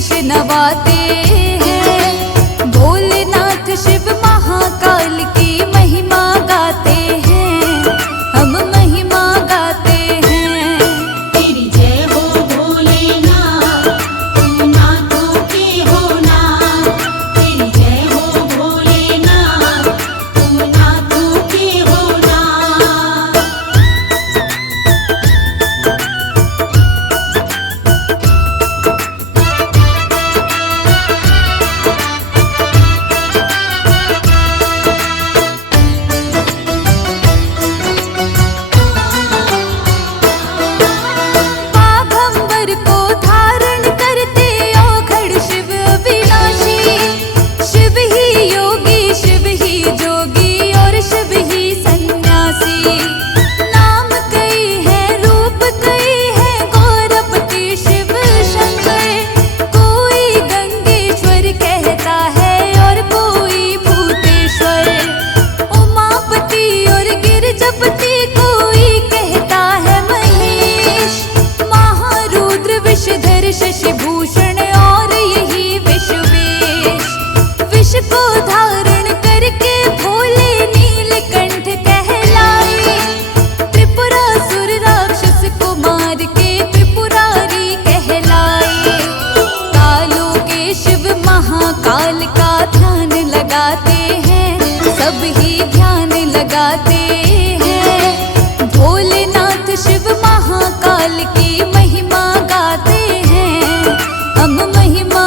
शीश नवाते हैं। भोलेनाथ शिव महाकाल की महिमा गाते हैं, हम महिमा गाते हैं। तेरी जय हो भोलेनाथ, तुम नाथों के हो नाथ। तेरी जय हो भोलेनाथ, तुम नाथों के हो नाथ। बाघंबर को धारण करते औघड़ शिव अविनाशी। शिव ही योगी, शिव ही जोगी और शिव ही सन्यासी। नाम कई है, रूप कई है, गौरपति शिव शंकर। कोई गंगेश्वर कहता है और कोई भूतेश्वर। उमापति और गिरजपति कोई कहता है महेश। महारुद्र विषधर शशिभूषण और यही विषवेश। विष को धारण करके भोले नीलकंठ कहलाए। त्रिपुरासुर राक्षस को मार के त्रिपुरारी कहलाए। कालों के शिव महाकाल का ध्यान लगाते हैं, सब ही ध्यान लगाते हैं। भोलेनाथ शिव महाकाल की महिमा गाते हैं, हम महिमा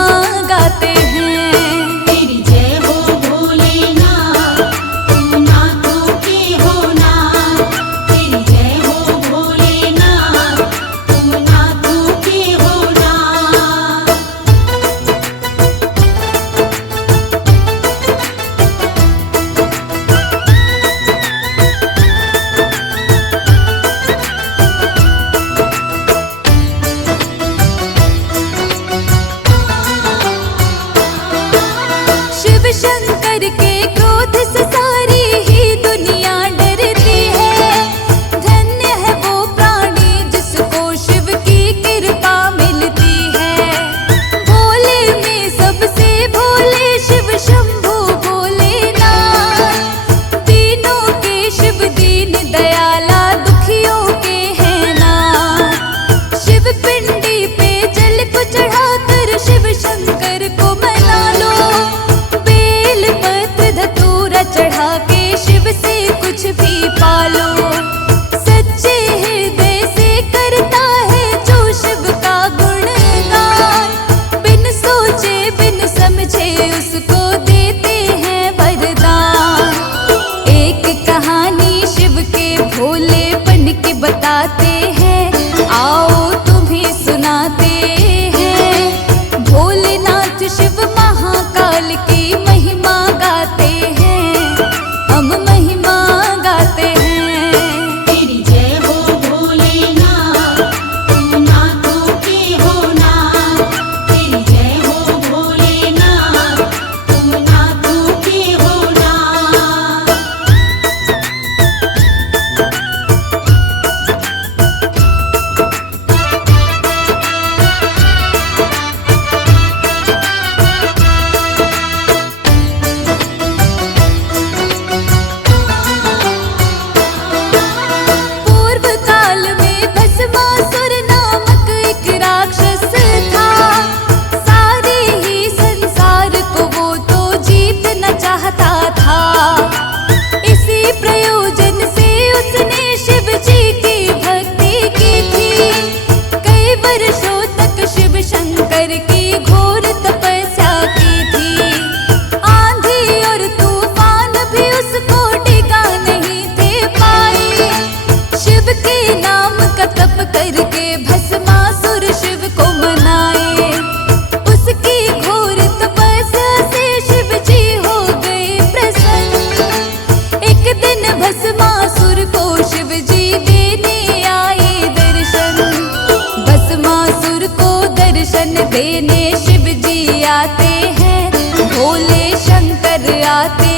गाते हैं। तेरी जय हो भोलेनाथ, तुम नाथों के हो नाथ। तेरी जय हो भोलेनाथ, तुम नाथों के हो नाथ। शिव शंकर के क्रोध से सारी ही दुनिया डरती है। धन्य है वो प्राणी जिसको शिव की कृपा मिलती है। भोले में सबसे भोले शिव शंभु भोलेनाथ। तीनों के शिव दीन दयाला, दुखियों के हैं नाथ। शिव पिंडी पे जल को चढ़ाकर शिव शंकर को मना लो। बेल पत्र धतूरा चढ़ा के शिव से कुछ भी पालो। सच्चे हृदय से करता है जो शिव का गुणगान। बिन सोचे बिन समझे उसको देते हैं वरदान। एक कहानी शिव के भोलेपन की बताते हैं, आओ तुम्हें सुनाते हैं। भोलेनाथ शिव महाकाल की महिमा गाते हैं, हम महिमा गाते हैं। तेरी जय हो भोलेनाथ, तुम नाथों के हो नाथ। तेरी जय हो भोलेनाथ, तुम नाथों के हो नाथ। पूर्व काल में भस्मासुर नामक एक राक्षस था। सारे ही संसार को वो तो जीतना चाहता था। इसी प्रयोजन से उसने शिव जी की भक्ति की थी। कई वर्षों तक शिव शंकर की घोर तपस्या की थी। आंधी और तूफान भी उसको डिगा नहीं थे पाए। शिव के नाम का तप करके भस्मासुर शिव को मनाए। उसकी घोर तपस्या से शिव जी हो गए प्रसन्न। एक दिन भस्मासुर को शिव जी देने आए दर्शन। भस्मासुर को दर्शन देने शिव जी आते हैं, भोले शंकर आते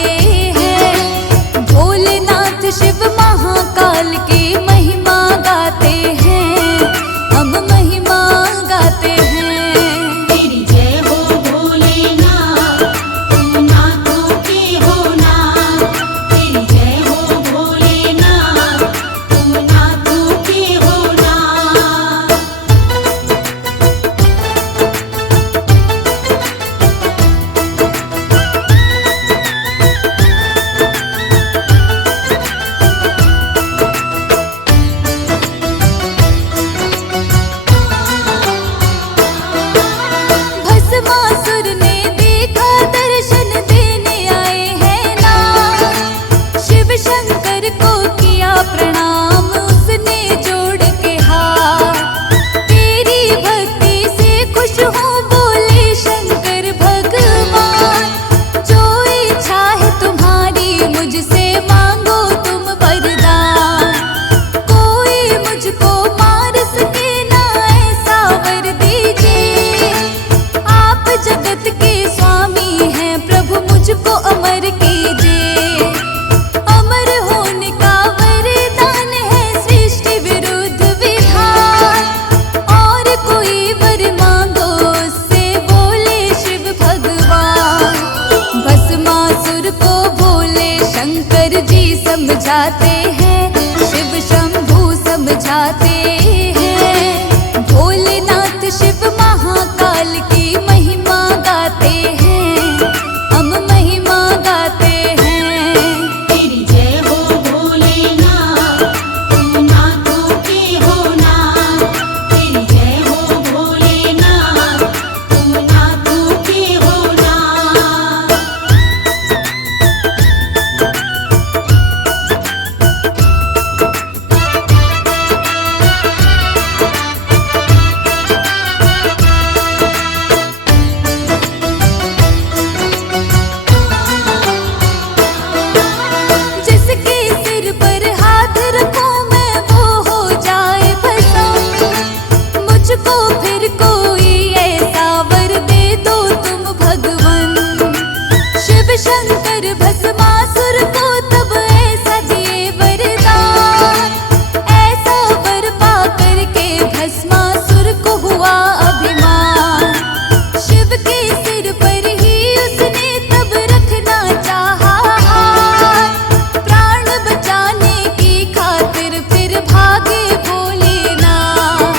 हैं। भोलेनाथ शिव महाकाल की महिमा गाते हैं, हम महिमा गाते हैं। तेरी जय मचाते हैं। भोलेनाथ शिव महाकाल की महिमा गाते हैं, हम महिमा गाते हैं। तेरी जय हो भोलेनाथ, तुम नाथों के हो नाथ। तेरी जय हो भोलेनाथ, तुम नाथों के हो नाथ। जिसके सिर पर हाथ रखूं मैं वो हो जाए भस्म। मुझको फिर कोई ऐसा वर दे दो तुम भगवन। शिव शंकर भस्मासुर को तब ऐसा दिए वरदान। ऐसा वर पा करके भस्मासुर को हुआ अभिमान। शिव के सिर पर ही उसने तब रखना चाहा हाथ। प्राण बचाने की खातिर फिर भागे भोलेनाथ।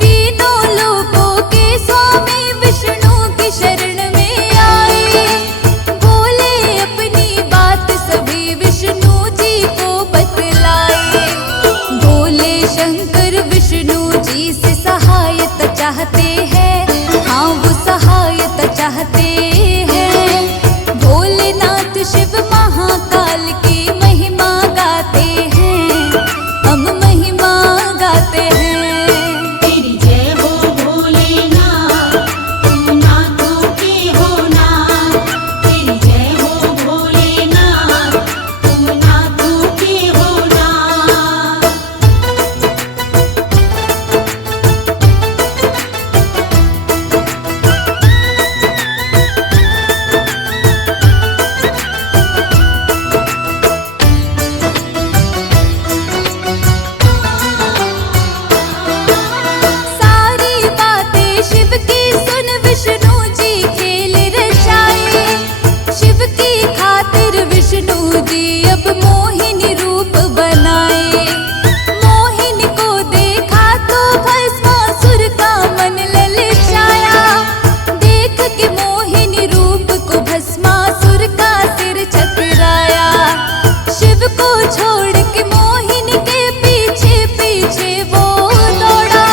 तीनों लोकों के स्वामी विष्णु की शरण में आए। बोले अपनी बात सभी विष्णु जी को बतलाए। बोले शंकर विष्णु जी से सहायता चाहते हैं, हाँ वो सहायता चाहते हैं। भोलेनाथ शिव महाकाल की महिमा गाते हैं, हम महिमा गाते हैं। तेरी जय हो भोलेनाथ, तुम नाथों के हो नाथ। तेरी जय हो भोलेनाथ, तुम नाथों के हो नाथ। सारी बातें शिव की सुन विष्णु जी खेल रचाए। शिव की खातिर विष्णु जी अब मोहिनी रूप बनाए। मोहिनी को देखा तो भस्मासुर का मन ललचाया। देख के मोहिनी रूप को भस्मासुर का सिर चकराया। शिव को छोड़ के मोहिनी के पीछे पीछे वो दौड़ा।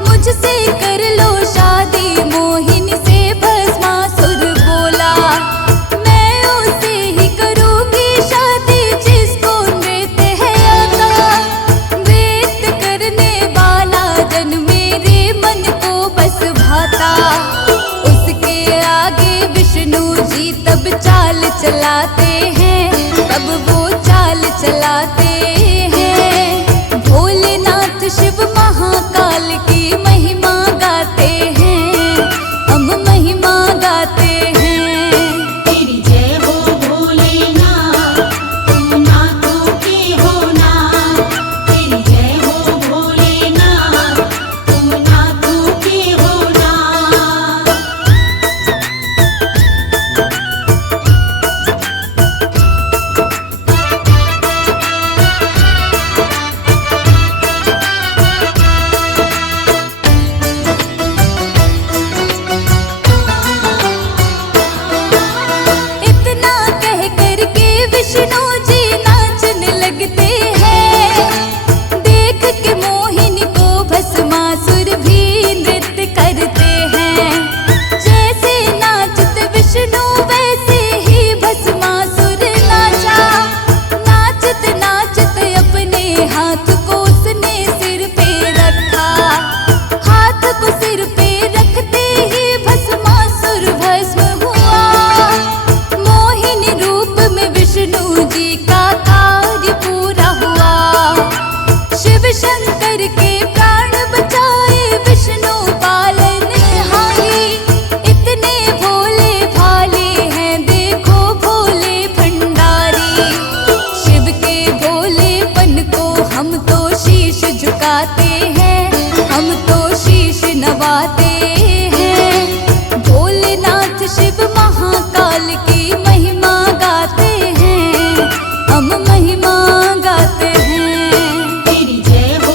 मुझसे कर लो शादी मोहिनी से भस्मासुर बोला। मैं उसे ही करूंगी शादी जिसको नृत्य है आता। नृत्य करने वाला जन मेरे मन को बस भाता। उसके आगे विष्णु जी तब चाल चलाते हैं, तब वो चाल चलाते हैं। भोलेनाथ शिव महाकाल की महिमा गाते हैं, हम महिमा गाते हैं। तेरी जय हो भोलेनाथ, तुम नाथों के हो नाथ। तेरी जय हो भोलेनाथ, तुम नाथों के हो नाथ। इतना कह करके विष्णु जी नाचने लगते हैं। देख के मोहिनी को भस्मासुर भी नृत्य करते हैं। जैसे नाचते विष्णु वैसे ही भस्मासुर नाचा। नाचत नाचत अपने हाथ को उसने सिर पे रखा। हाथ को सिर पे रखते ही भस्मासुर भस्म हुआ। मोहिनी रूप में विष्णु जी का कार्य पूरा हुआ। शिव शंकर के प्राण बचाए विष्णु पालनहारी। इतने भोले भाले हैं देखो भोले भंडारी। शिव के भोलेपन को हम तो शीश झुकाते हैं, हम तो शीश नवाते हैं। भोलेनाथ शिव महाकाल की महिमा गाते हैं, हम महिमा गाते हैं। तेरी जय हो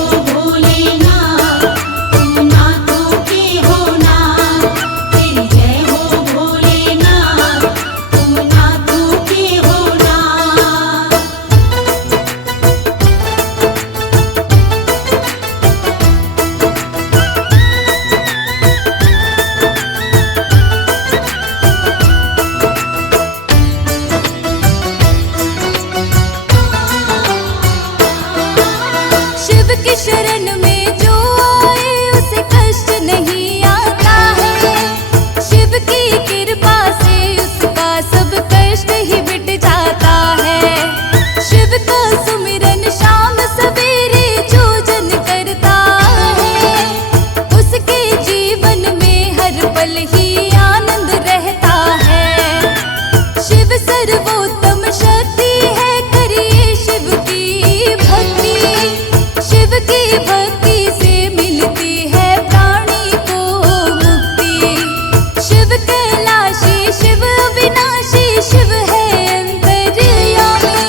शरण में जो आए उसे कष्ट नहीं आता है। शिव की कृपा से उसका सब कष्ट ही मिट जाता है। शिव का सुमिरन शाम सवेरे जो जन करता है, उसके जीवन में हर पल ही आनंद रहता है। शिव सर्वोत्तम शक्ति है, करिए शिव की भक्ति। शिव की भक्ति से मिलती है प्राणी को मुक्ति। शिव कैलाशी, शिव अविनाशी, शिव है अंतर्यामी।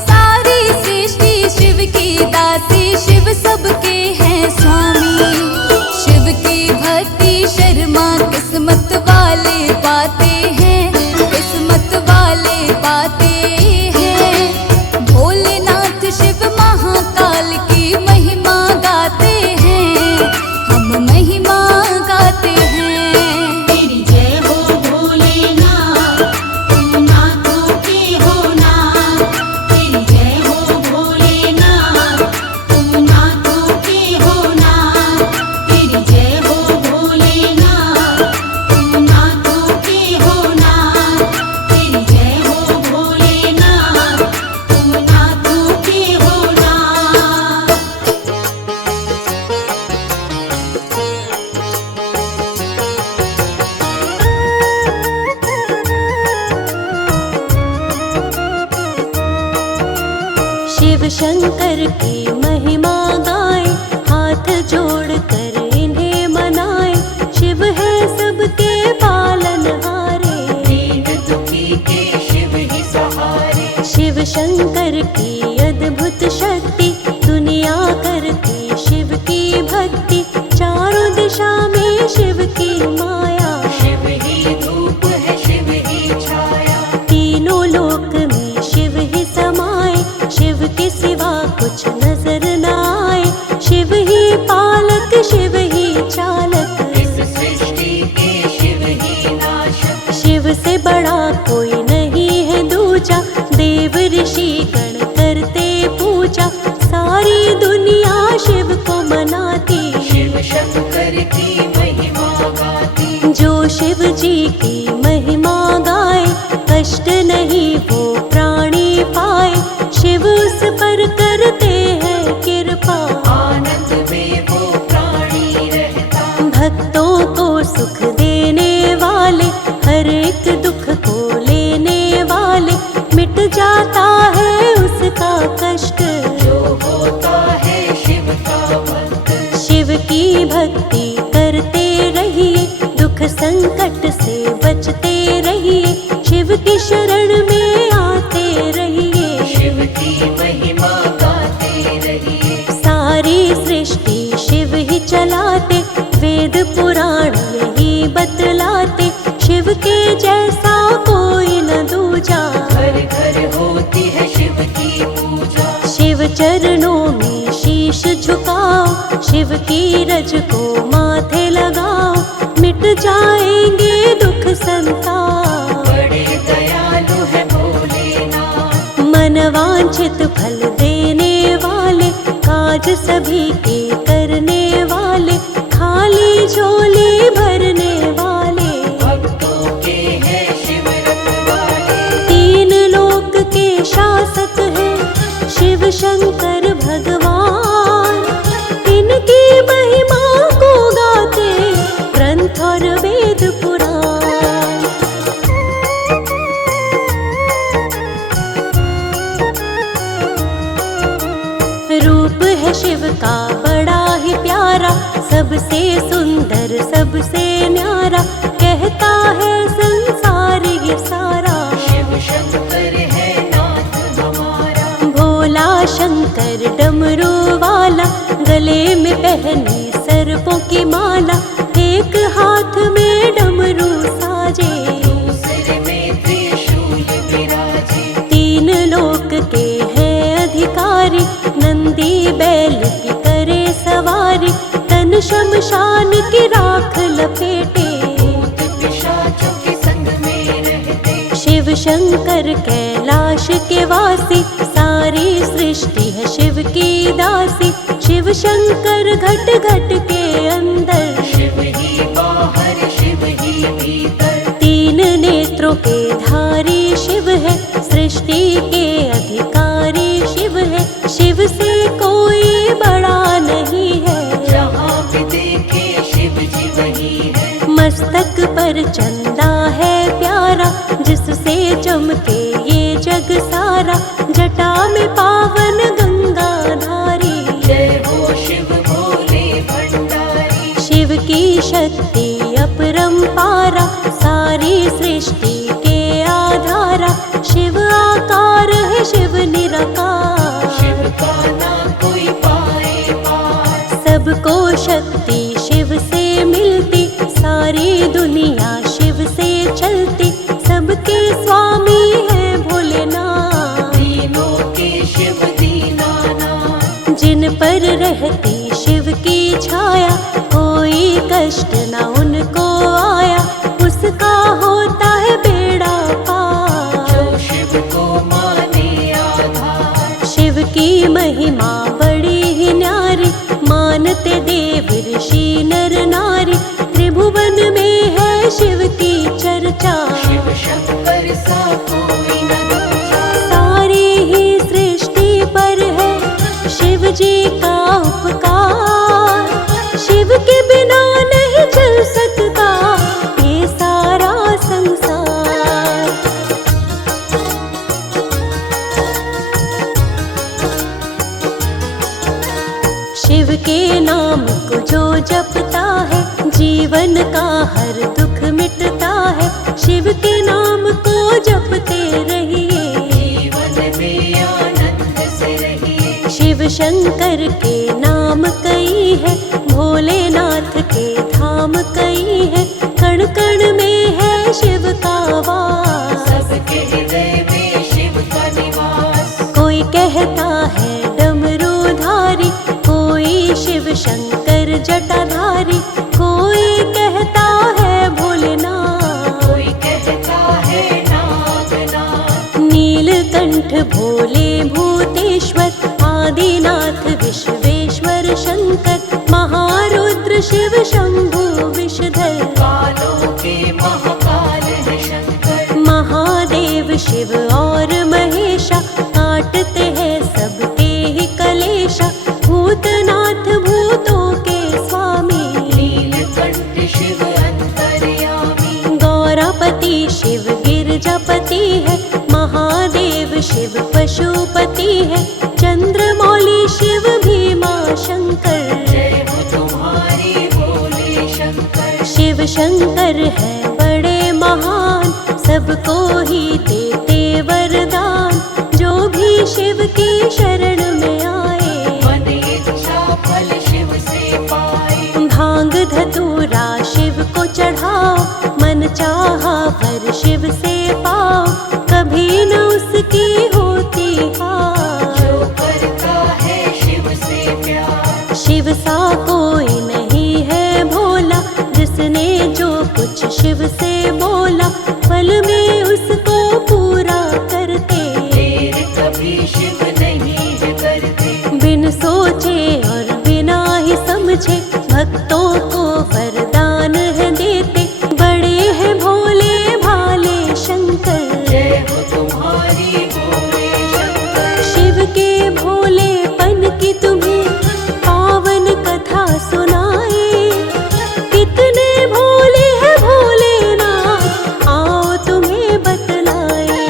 सारी सृष्टि शिव की दासी, शिव सबके हैं स्वामी। शिव की भक्ति शर्मा किस्मत वाले पाते हैं, किस्मत वाले पाते हैं। भोलेनाथ शिव महाकाल की महिमा गाते हैं, हम महिमा गाते हैं। तेरी जय हो भोलेनाथ, तुम नाथों के हो नाथ। तेरी जय हो भोलेनाथ, तुम नाथों के हो नाथ। तेरी जय हो भोलेनाथ, तुम नाथों के हो नाथ। तेरी जय हो भोलेनाथ, तुम नाथों के हो नाथ। शिव शंकर की महिमा गाए, हाथ जोड़कर इन्हें मनाए। शिव है सबके पालनहारे, दीन दुखी के शिव ही सहारे। शिव शंकर की अद्भुत शक्ति, दुनिया करती शिव की भक्ति। चारों दिशा में शिव की माया, शिव ही धूप है, शिव ही छाया। तीनों लोक में शिव ही समाए। शिव के सिवा कुछ नजर न आए। शिव ही पालक, शिव ही चालक। इस सृष्टि के शिव ही नाशक। शिव से बड़ा कोई नहीं है दूजा, देव ऋषि गण करते पूजा। सारी दुनिया शिव को मनाती, शिव शंकर की महिमा गाती। जो शिव जी की महिमा गाए, कष्ट नहीं वो प्राणी पाए। शिव उस पर करते हैं कृपा, आनंद में वो प्राणी रहता। भक्तों को सुख देने वाले, हर एक दुख को लेने वाले। मिट जाता है उसका कष्ट, जो होता है शिव का भक्त। शिव की भक्ति करते रहिए, दुख संकट से बचते रहिए। शिव की शरण में आते रहिए, शिव की महिमा गाते रहिए। सारी सृष्टि शिव ही चलाते, वेद पुराण यही बतलाते। शिव के जैसा कोई न दूजा, घर घर होती है शिव की पूजा। शिव चरणों में शीश झुकाओ, शिव की रज को माथे लगाओ। मिट जाएंगे दुख संताप, बड़े दयालु है भोलेनाथ। मनवांछित फल देने वाले, काज सभी के करने वाले। खाली झोली भरने वाले, भक्तों के हैं शिव रखवाले। तीन लोक के शासक हैं शिव शंकर भगवान। इनकी महिमा को गाते ग्रंथ और वेद पुराण। रूप है शिव का बड़ा ही प्यारा, सबसे सुंदर सबसे न्यारा। कहता है संसार ये सारा, शिव शंकर है नाथ हमारा। भोला शंकर डमरू वाला, गले में पहनी सर्पों की माला। एक हाथ में डमरू साजे, दूसरे में त्रिशूल विराजे। तीन लोक के हैं अधिकारी, नंदी बैल की करे सवारी। तन शमशान की राख लपेटे, भूत पिशाचों के संग में रहते। शिव शंकर कैलाश के वासी, सारी सृष्टि है शिव की दासी। शिव शंकर घट घट के अंदर, शिव ही बाहर शिव ही भीतर। तीन नेत्रों के धारी शिव है, सृष्टि के अधिकारी शिव है। शिव से कोई बड़ा नहीं है, जहाँ भी देखे शिव जी वही है। मस्तक पर चंदा है प्यारा, जिससे चमके ये जग सारा। जटा में पावन गंगा धारी, जय हो शिव भोले भंडारी। शिव की शक्ति अपरंपारा, सारी सृष्टि के आधारा। शिव आकार है शिव निराकार, शिव का ना कोई पाए पार। सबको शक्ति शिव से मिलती, सारी दुनिया शिव से चलती। सबके स्वामी है भोलेनाथ, दीनों के शिव दीनानाथ। जिन पर रहती शिव की छाया, कोई कष्ट न उनको आया। उसका होता है बेड़ा पार, जो शिव को माने आधार। शिव की महिमा बड़ी ही न्यारी, मानते देव ऋषि नर नारी। त्रिभुवन में है शिव की चर्चा, शिव शंकर सा कोई न दूजा। सारी ही सृष्टि पर है शिव जी का उपकार। शिव के बिना नहीं चल सकता ये सारा संसार। शिव के नाम को जो जपता है, जीवन का हर दुख मिटता है। शिव के नाम को जपते रहिए, जीवन में आनंद से रहिए। शिव शंकर के नाम कई है, भोलेनाथ के धाम कई है। कण कण में है शिव का वास, सबके हृदय में शिव का निवास। कोई कहता है डमरूधारी, कोई शिव शंकर जटाधारी। कोई कहता है भोलेनाथ, कोई कहता है नागनाथ। नीलकंठ भोले भूतेश्वर, आदिनाथ विश्वेश्वर शंकर। महारुद्र शिव शंभु विषधर, कालों के महाकाल है शंकर। महादेव शिव और महेशा, काटते हैं सबके ही कलेशा। भूतनाथ भूतों के स्वामी, नीलकंठ शिव अंतर्यामी। गौरापति शिव गिरजापति है, महादेव शिव पशुपति है। चंद्रमौली शिव भीमा शंकर, जय हो तुम्हारी भोले शंकर। शिव शंकर है बड़े महान, सबको ही देते वरदान। जो भी शिव की शरण में आए, मन इच्छा फल शिव से पाए। भांग धतूरा शिव को चढ़ाओ, मन चाहा वर शिव से पाओ। कभी न उसकी होती हार, जो करता है शिव से प्यार। शिव सा कोई नहीं है भोला, जिसने जो कुछ शिव से बोला, पल में उसको पूरा करते। देर कभी शिव नहीं है करते। बिन सोचे और बिना ही समझे, भक्तों को वरदान है देते। बड़े हैं भोले भाले शंकर, जय हो तुम्हारी भोले शंकर। शिव के भोलेपन की तुम्हें पावन कथा सुनाए। कितने भोले हैं भोलेनाथ, आओ तुम्हें बतलाए।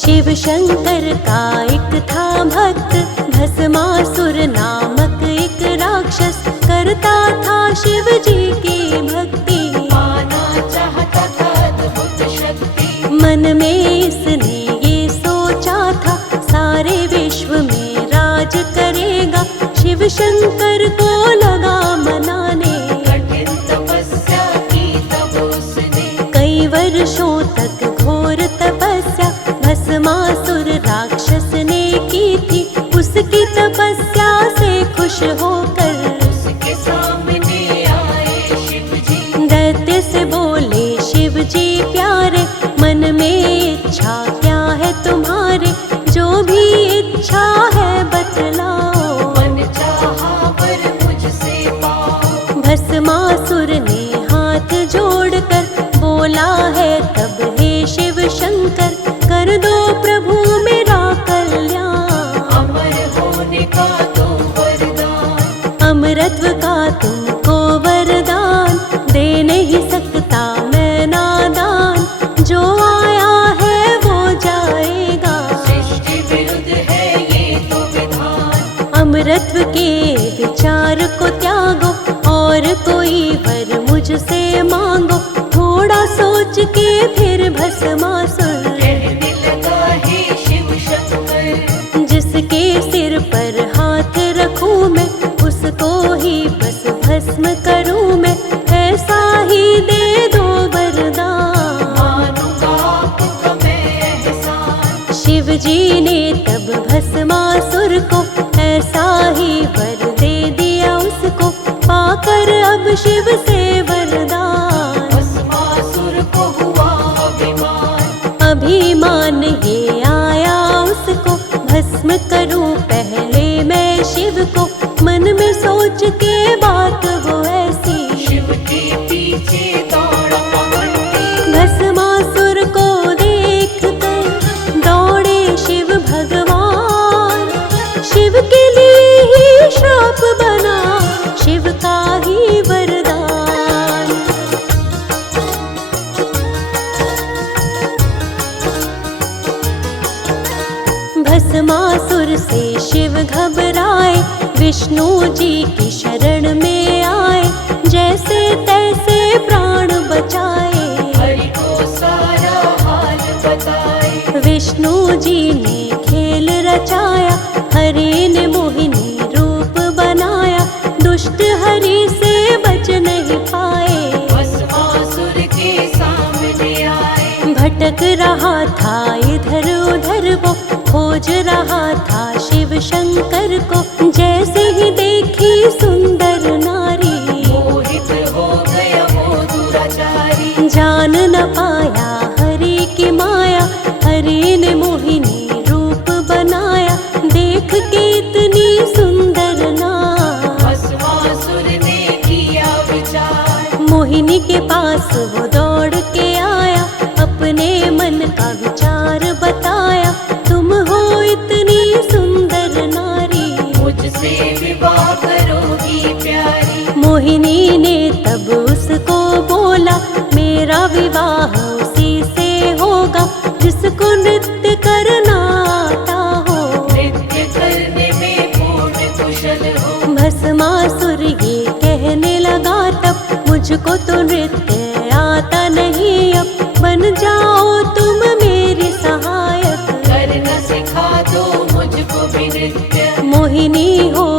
शिव शंकर का एक था भक्त, भस्मासुर नामक एक राक्षस। करता था शिव जी की भक्ति, पाना चाहता था अद्भुत शक्ति। मन में इसने ये सोचा था, सारे विश्व में राज करेगा। शिव शंकर को लगा मनाने, कठिन तपस्या की तब उसने। कई वर्षों तक घोर तपस्या भस्मासुर राक्षस ने की थी। उसकी तपस्या से खुश होकर उसके सामने आए शिव जी। दैत्य से बोले शिव जी प्यारे, मन में भस्मासुर कहने लगा हे शिव शंकर, जिसके सिर पर हाथ रखूं मैं, उसको ही बस भस्म करूं मैं, ऐसा ही दे दो वरदान। मानूंगा आपका मैं एहसान। शिव जी ने तब भस्मासुर को ऐसा ही वर दे दिया उसको, पाकर अब शिव से वरदान। भस्मासुर को हुआ अभिमान, अभिमान ये आया उसको, भस्म करूं पहले मैं शिव को, मन में सोच के बात वो ऐसी, शिव के पीछे दौड़ा घंटी। भस्मासुर को देख कर दौड़े शिव भगवान, शिव के लिए ही श्राप बना, शिव का ही वरदान। भस्मासुर से शिव घबराए, विष्णु जी की शरण में आए, जैसे तैसे प्राण बचाए, हरि को सारा हाल बताए। विष्णु जी ने खेल रचाया, हरि ने मोहिनी रूप बनाया, दुष्ट हरि से बच नहीं पाए, भस्मासुर के सामने आए। भटक रहा था इधर उधर वो, खोज रहा था शिव शंकर को, जैसे ही देखी सुंदर नारी, मोहित हो गया वो दुराचारी। जान न पाया हरि की माया, हरि ने मोहिनी रूप बनाया, देख के इतनी सुंदर नार, भस्मासुर ने किया विचार। मोहिनी के पास वो दौड़ के आया, अपने मन का विचार बताया, तुम हो इतनी सुंदर नारी, मुझसे विवाह करोगी प्यारी। मोहिनी ने तब उसको बोला, मेरा विवाह उसी से होगा, जिसको नृत्य करना आता हो, नृत्य करने में पूर्ण कुशल हो। भस्मासुर ये कहने लगा तब, मुझको तो नृत्य आता नहीं, अब बन जाओ तुम मेरी सहायक, करना सिखा दो मुझको भी नृत्य। मोहिनी हो